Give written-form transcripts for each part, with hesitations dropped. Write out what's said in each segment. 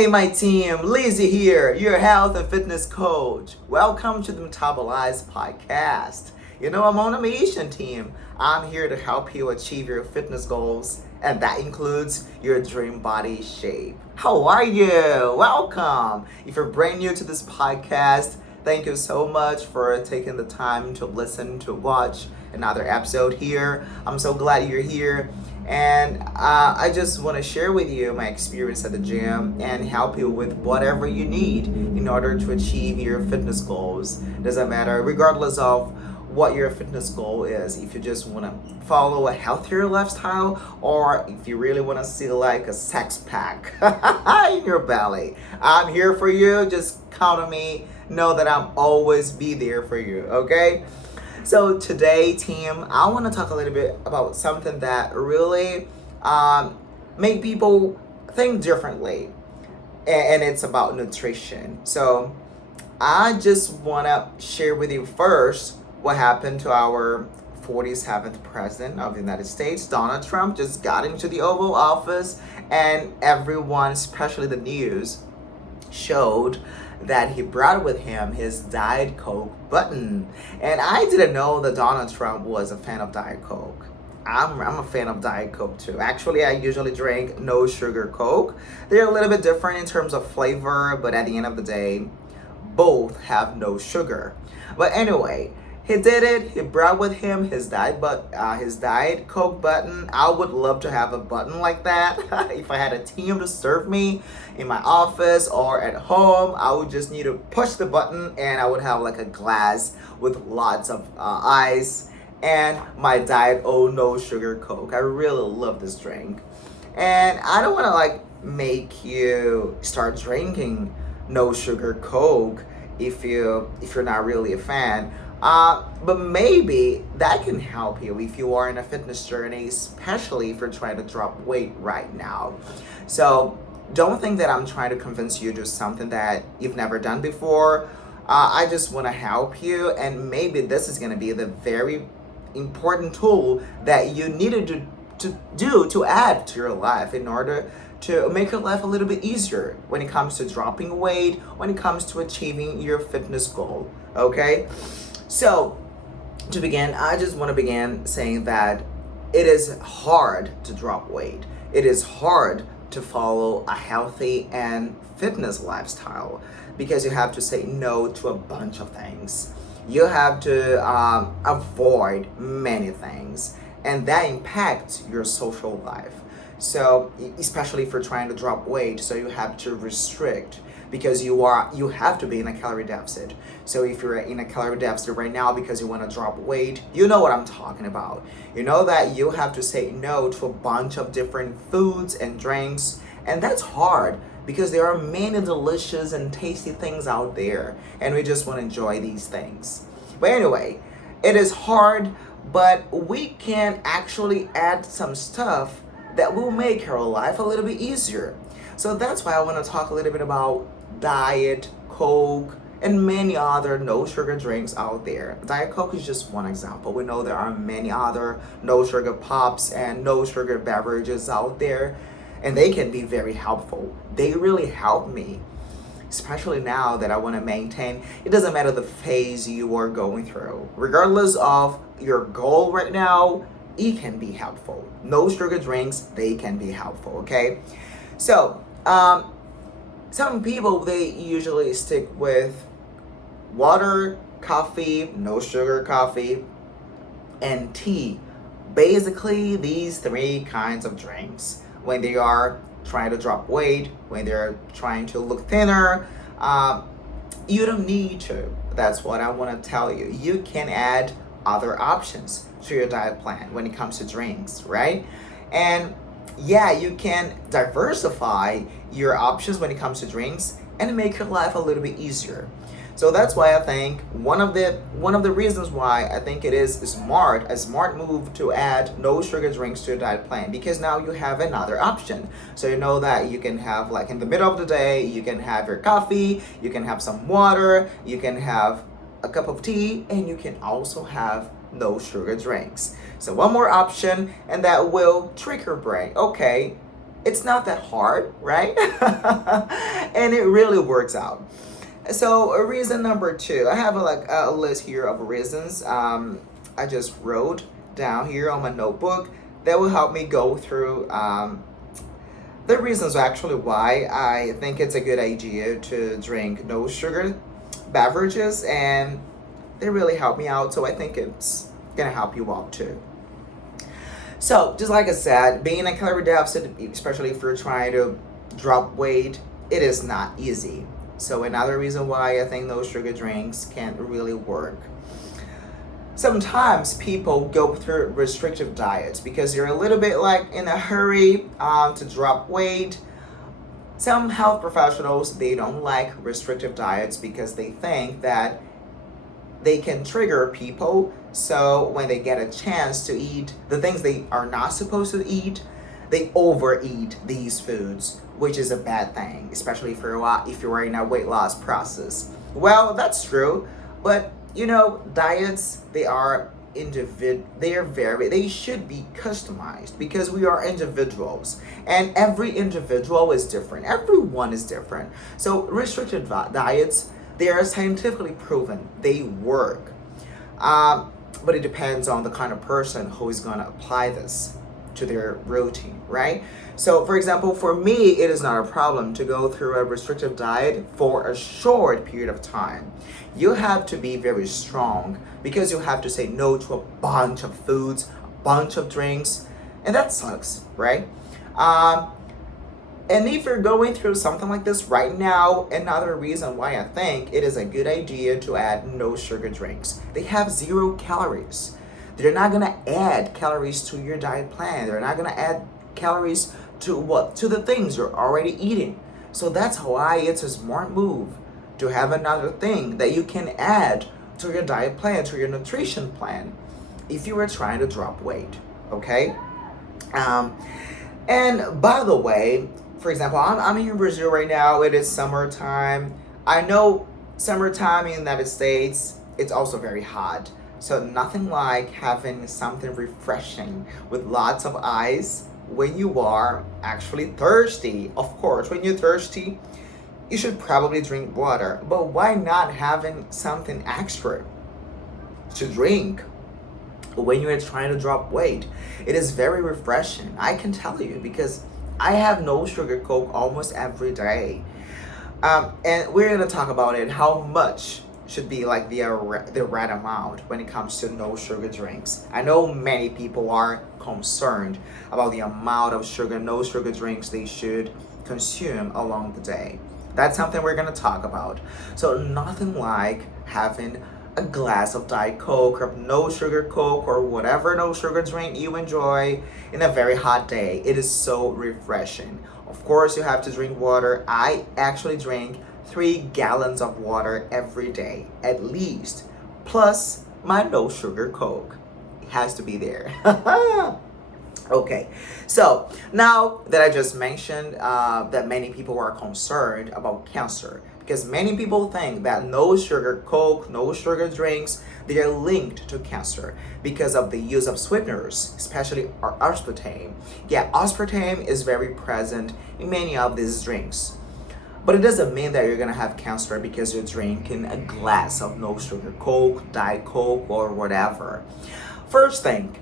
Hey, my team, Lizzie here, your health and fitness coach. Welcome to the Metabolize podcast. I'm on a mission, team. I'm here to help you achieve your fitness goals, and that includes your dream body shape. How are you? Welcome. If you're brand new to this podcast, thank you so much for taking the time to listen, to watch another episode here. I'm so glad you're here. And I just want to share with you my experience at the gym and help you with whatever you need in order to achieve your fitness goals. Doesn't matter, regardless of what your fitness goal is. If you just want to follow a healthier lifestyle, or if you really want to see like a six pack in your belly, I'm here for you. Just count on me. Know that I'm always be there for you. Okay. So today, team, I want to talk a little bit about something that really make people think differently, and it's about nutrition. So I just want to share with you first what happened to our 47th president of the United States. Donald Trump just got into the Oval Office, and everyone, especially the news, showed that he brought with him his Diet Coke button. And I didn't know that Donald Trump was a fan of Diet Coke. I'm a fan of Diet Coke too. Actually, I usually drink no sugar Coke. They're a little bit different in terms of flavor, but at the end of the day, both have no sugar. But anyway, he did it. He brought with him his Diet Coke button. I would love to have a button like that. If I had a team to serve me in my office or at home, I would just need to push the button and I would have like a glass with lots of ice and my Diet no sugar Coke. I really love this drink. And I don't want to like make you start drinking no sugar Coke if you're not really a fan. But maybe that can help you if you are in a fitness journey, especially if you're trying to drop weight right now. So don't think that I'm trying to convince you to do something that you've never done before. I just want to help you, and maybe this is going to be the very important tool that you needed to add to your life in order to make your life a little bit easier when it comes to dropping weight, when it comes to achieving your fitness goal. Okay? So, to begin, I just want to begin saying that it is hard to drop weight. It is hard to follow a healthy and fitness lifestyle because you have to say no to a bunch of things. You have to avoid many things, and that impacts your social life. So, especially if you're trying to drop weight, so you have to restrict because you have to be in a calorie deficit. So if you're in a calorie deficit right now because you want to drop weight, you know what I'm talking about. You know that you have to say no to a bunch of different foods and drinks, and that's hard because there are many delicious and tasty things out there, and we just want to enjoy these things. But anyway, it is hard, but we can actually add some stuff that will make our life a little bit easier. So that's why I want to talk a little bit about Diet Coke and many other no sugar drinks out there. Diet Coke is just one example. We know there are many other no sugar pops and no sugar beverages out there, and they can be very helpful. They really help me, especially now that I want to maintain. It doesn't matter the phase you are going through, regardless of your goal right now, it can be helpful. No sugar drinks, they can be helpful. Okay, so some people, they usually stick with water, coffee, no sugar coffee, and tea. Basically, these three kinds of drinks when they are trying to drop weight, when they're trying to look thinner. You don't need to. That's what I want to tell you. You can add other options to your diet plan when it comes to drinks, right? And yeah, you can diversify your options when it comes to drinks and make your life a little bit easier. So that's why I think one of the reasons why I think it is a smart move to add no sugar drinks to your diet plan, because now you have another option. So you know that you can have, like, in the middle of the day, you can have your coffee, you can have some water, you can have a cup of tea, and you can also have no sugar drinks. So one more option, and that will trick your brain. Okay, It's not that hard, right? And it really works out. So reason number two, I have a list here of reasons. I just wrote down here on my notebook that will help me go through the reasons actually why I think it's a good idea to drink no sugar beverages, and they really help me out. So I think it's gonna help you out too. So, just like I said, being a calorie deficit, especially if you're trying to drop weight, it is not easy. So, another reason why I think those sugar drinks can't really work. Sometimes people go through restrictive diets because they're a little bit like in a hurry to drop weight. Some health professionals, they don't like restrictive diets because they think that they can trigger people. So when they get a chance to eat the things they are not supposed to eat, they overeat these foods, which is a bad thing, especially if you're in a weight loss process. Well, that's true, but diets, they should be customized because we are individuals, and every individual is different, everyone is different. So restricted diets, they are scientifically proven, they work. But it depends on the kind of person who is going to apply this to their routine, right? So, for example, for me, it is not a problem to go through a restrictive diet for a short period of time. You have to be very strong because you have to say no to a bunch of foods, a bunch of drinks, and that sucks, right? And if you're going through something like this right now, another reason why I think it is a good idea to add no sugar drinks. They have 0 calories. They're not gonna add calories to your diet plan. They're not gonna add calories to the things you're already eating. So that's why it's a smart move to have another thing that you can add to your diet plan, to your nutrition plan, if you were trying to drop weight. Okay. And by the way, for example, I'm here in Brazil right now. It is summertime. I know summertime in the United States, it's also very hot. So nothing like having something refreshing with lots of ice when you are actually thirsty. Of course, when you're thirsty, you should probably drink water. But why not having something extra to drink when you're trying to drop weight? It is very refreshing. I can tell you because I have no sugar Coke almost every day. And we're going to talk about it, how much should be like the right amount when it comes to no sugar drinks. I know many people are concerned about the amount of sugar, no sugar drinks they should consume along the day. That's something we're going to talk about. So nothing like having a glass of Diet Coke or no sugar Coke or whatever no sugar drink you enjoy in a very hot day. It is so refreshing. Of course, you have to drink water. I actually drink 3 gallons of water every day, at least, plus my no sugar Coke. It has to be there. Okay, so now that I just mentioned that many people are concerned about cancer, because many people think that no sugar Coke, no sugar drinks, they are linked to cancer because of the use of sweeteners, especially aspartame. Yeah, aspartame is very present in many of these drinks. But it doesn't mean that you're gonna have cancer because you're drinking a glass of no sugar Coke, Diet Coke, or whatever. First thing,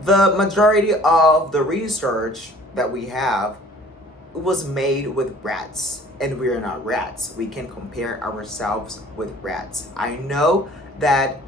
the majority of the research that we have was made with rats, and we are not rats. We can compare ourselves with rats. I know that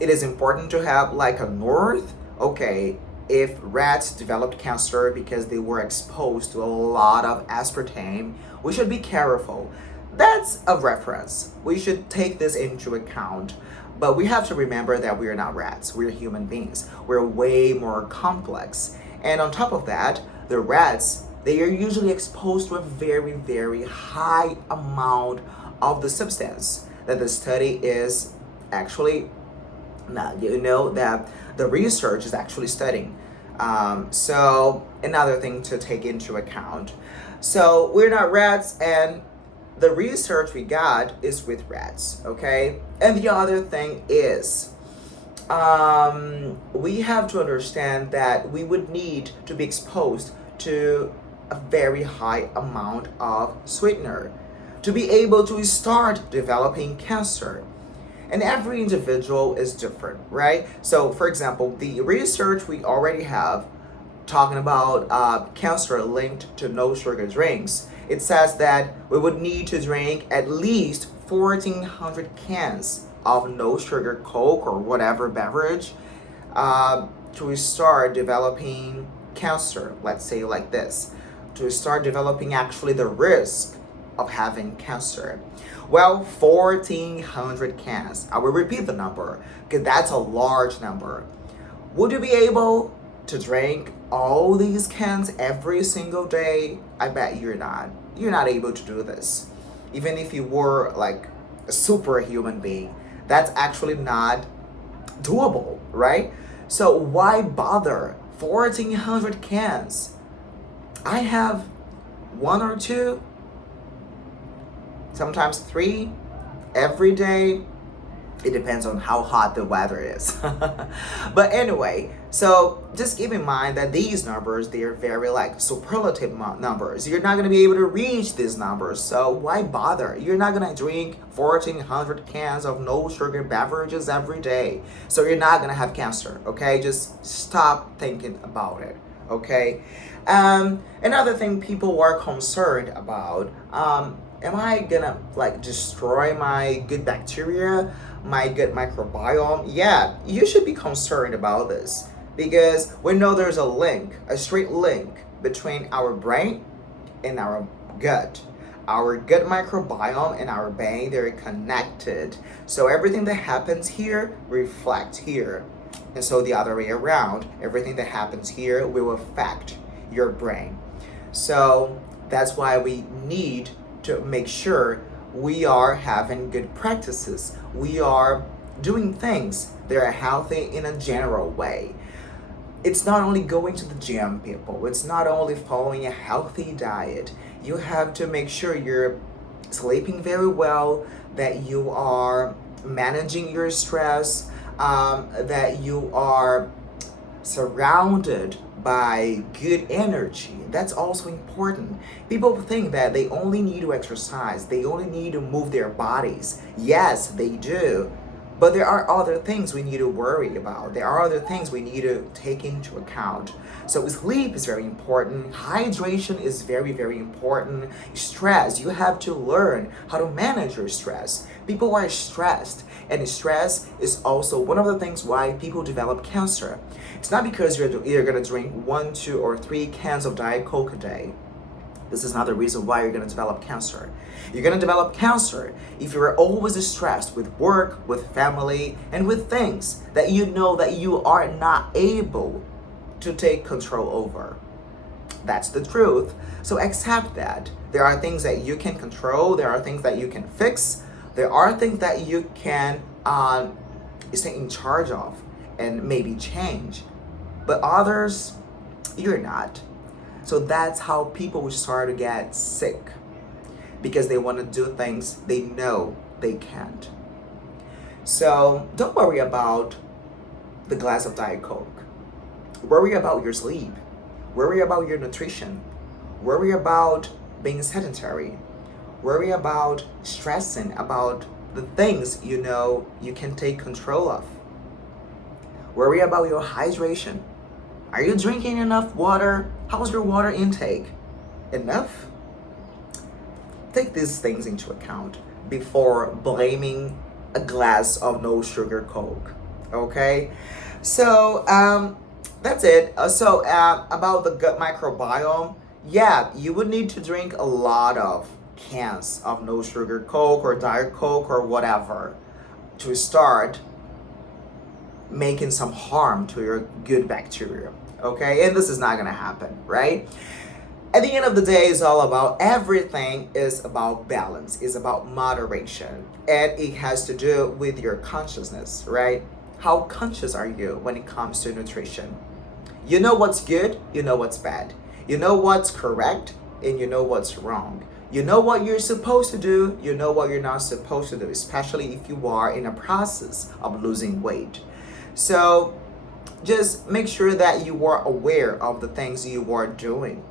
it is important to have like a north. Okay, if rats developed cancer because they were exposed to a lot of aspartame, we should be careful. That's a reference. We should take this into account. But we have to remember that we are not rats. We're human beings. We're way more complex. And on top of that, the rats, they are usually exposed to a very, very high amount of the substance that the study is actually, that the research is actually studying. So another thing to take into account. So we're not rats, and the research we got is with rats, okay? And the other thing is, we have to understand that we would need to be exposed to a very high amount of sweetener to be able to start developing cancer. And every individual is different, right? So, for example, the research we already have talking about cancer linked to no sugar drinks, it says that we would need to drink at least 1,400 cans of no sugar Coke or whatever beverage to start developing cancer, let's say like this, to start developing actually the risk of having cancer. Well, 1,400 cans. I will repeat the number because that's a large number. Would you be able to drink all these cans every single day? I bet you're not. You're not able to do this. Even if you were like a superhuman being, that's actually not doable, right? So why bother? 1,400 cans. I have one or two, sometimes three every day. It depends on how hot the weather is. But anyway, so just keep in mind that these numbers, they are very like superlative numbers. You're not going to be able to reach these numbers. So why bother? You're not going to drink 1,400 cans of no sugar beverages every day. So you're not going to have cancer, okay? Just stop thinking about it, okay? Another thing people were concerned about, am I gonna like destroy my good bacteria, my good microbiome? Yeah, you should be concerned about this because we know there's a link, a straight link between our brain and our gut. Our gut microbiome and our brain, they're connected. So everything that happens here reflects here. And so the other way around, everything that happens here will affect your brain. So that's why we need to make sure we are having good practices. We are doing things that are healthy in a general way. It's not only going to the gym, people. It's not only following a healthy diet. You have to make sure you're sleeping very well, that you are managing your stress, that you are surrounded by good energy. That's also important. People think that they only need to exercise, they only need to move their bodies. Yes, they do. But there are other things we need to worry about. There are other things we need to take into account. So sleep is very important. Hydration is very, very important. Stress, you have to learn how to manage your stress. People are stressed, and stress is also one of the things why people develop cancer. It's not because you're gonna drink 1, 2, or 3 cans of Diet Coke a day. This is not the reason why you're going to develop cancer. You're going to develop cancer if you're always stressed with work, with family, and with things that you know that you are not able to take control over. That's the truth. So accept that. There are things that you can control. There are things that you can fix. There are things that you can stay in charge of and maybe change. But others, you're not. So that's how people will start to get sick because they want to do things they know they can't. So don't worry about the glass of Diet Coke. Worry about your sleep. Worry about your nutrition. Worry about being sedentary. Worry about stressing about the things you know you can take control of. Worry about your hydration. Are you drinking enough water? How's your water intake? Enough? Take these things into account before blaming a glass of no sugar Coke. Okay? So, that's it. About the gut microbiome, yeah, you would need to drink a lot of cans of no sugar Coke or Diet Coke or whatever to start making some harm to your good bacteria. Okay, and this is not gonna happen, right? At the end of the day, it's all about everything is about balance, is about moderation, and it has to do with your consciousness, right? How conscious are you when it comes to nutrition? You know what's good, you know what's bad. You know what's correct, and you know what's wrong. You know what you're supposed to do, you know what you're not supposed to do, especially if you are in a process of losing weight. So just make sure that you are aware of the things you are doing.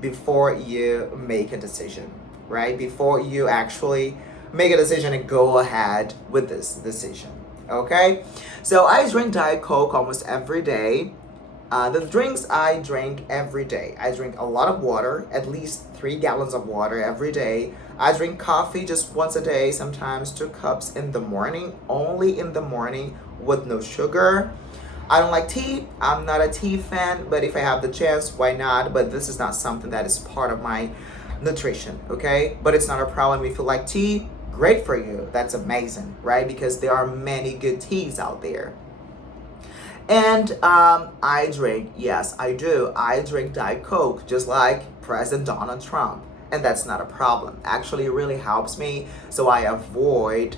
before you make a decision, right? Before you actually make a decision and go ahead with this decision. Okay? So I drink Diet Coke almost every day. The drinks I drink every day. I drink a lot of water, at least 3 gallons of water every day. I drink coffee just once a day, sometimes 2 cups in the morning, only in the morning with no sugar. I don't like tea. I'm not a tea fan, but if I have the chance, why not? But this is not something that is part of my nutrition, okay? But it's not a problem if you like tea. Great for you. That's amazing, right? Because there are many good teas out there. And I drink, yes, I do. I drink Diet Coke, just like President Donald Trump. And that's not a problem. Actually, it really helps me. So I avoid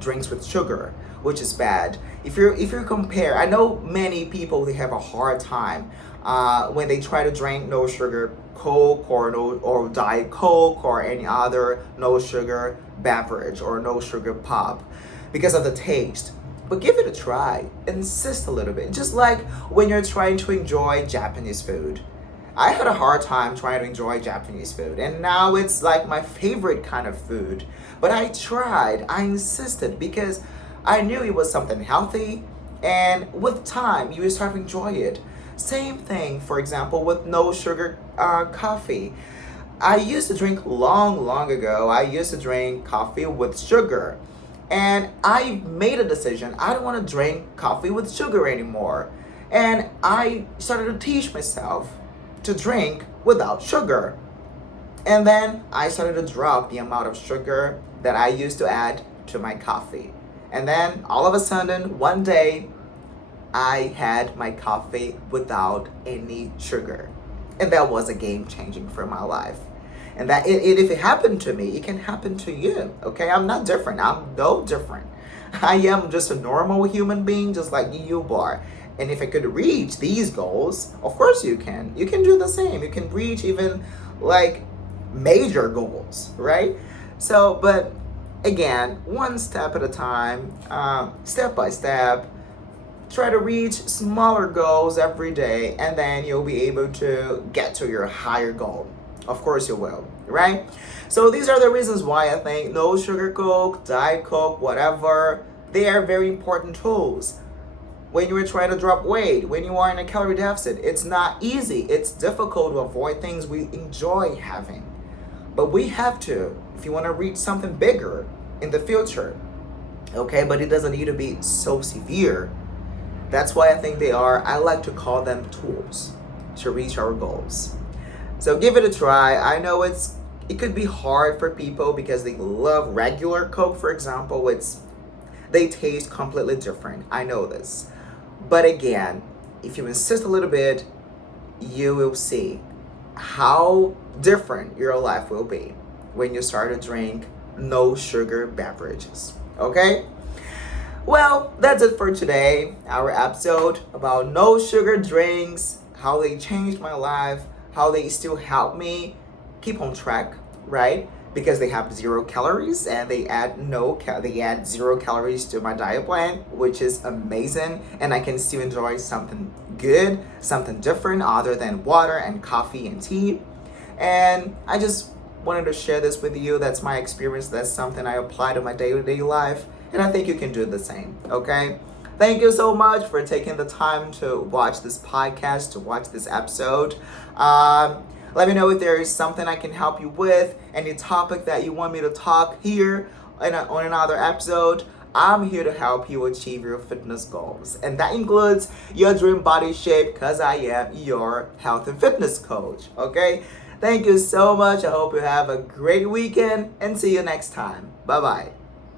drinks with sugar, which is bad. If you compare, I know many people, they have a hard time when they try to drink no sugar Coke or Diet Coke or any other no sugar beverage or no sugar pop because of the taste. But give it a try. Insist a little bit. Just like when you're trying to enjoy Japanese food. I had a hard time trying to enjoy Japanese food, and now it's like my favorite kind of food. But I tried, I insisted because I knew it was something healthy, and with time, you will start to enjoy it. Same thing, for example, with no sugar coffee. I used to drink long ago, I used to drink coffee with sugar. And I made a decision. I don't want to drink coffee with sugar anymore. And I started to teach myself to drink without sugar. And then I started to drop the amount of sugar that I used to add to my coffee. And then all of a sudden, one day, I had my coffee without any sugar. And that was a game changing for my life. And that if it happened to me, it can happen to you. Okay, I'm not different. I'm no different. I am just a normal human being, just like you are. And if I could reach these goals, of course you can. You can do the same. You can reach even like major goals, right? So, but again, one step at a time, step by step. Try to reach smaller goals every day, and then you'll be able to get to your higher goal. Of course you will, right? So these are the reasons why I think no sugar Coke, Diet Coke, whatever, they are very important tools. When you are trying to drop weight, when you are in a calorie deficit, it's not easy. It's difficult to avoid things we enjoy having. But we have to, if you want to reach something bigger in the future, okay? But it doesn't need to be so severe. That's why I think I like to call them tools to reach our goals. So give it a try. I know it could be hard for people because they love regular Coke, for example. They taste completely different. I know this. But again, if you insist a little bit, you will see how different your life will be when you start to drink no sugar beverages. Okay? Well, that's it for today. Our episode about no sugar drinks, how they changed my life, how they still help me keep on track, right? Because they have 0 calories and they add 0 calories to my diet plan, which is amazing, and I can still enjoy something good, something different other than water and coffee and tea. And I just wanted to share this with you. That's my experience. That's something I apply to my day-to-day life, and I think you can do the same, okay? Thank you so much for taking the time to watch this podcast, to watch this episode. Let me know if there is something I can help you with, any topic that you want me to talk here on another episode. I'm here to help you achieve your fitness goals. And that includes your dream body shape, because I am your health and fitness coach, okay? Thank you so much. I hope you have a great weekend and see you next time. Bye-bye.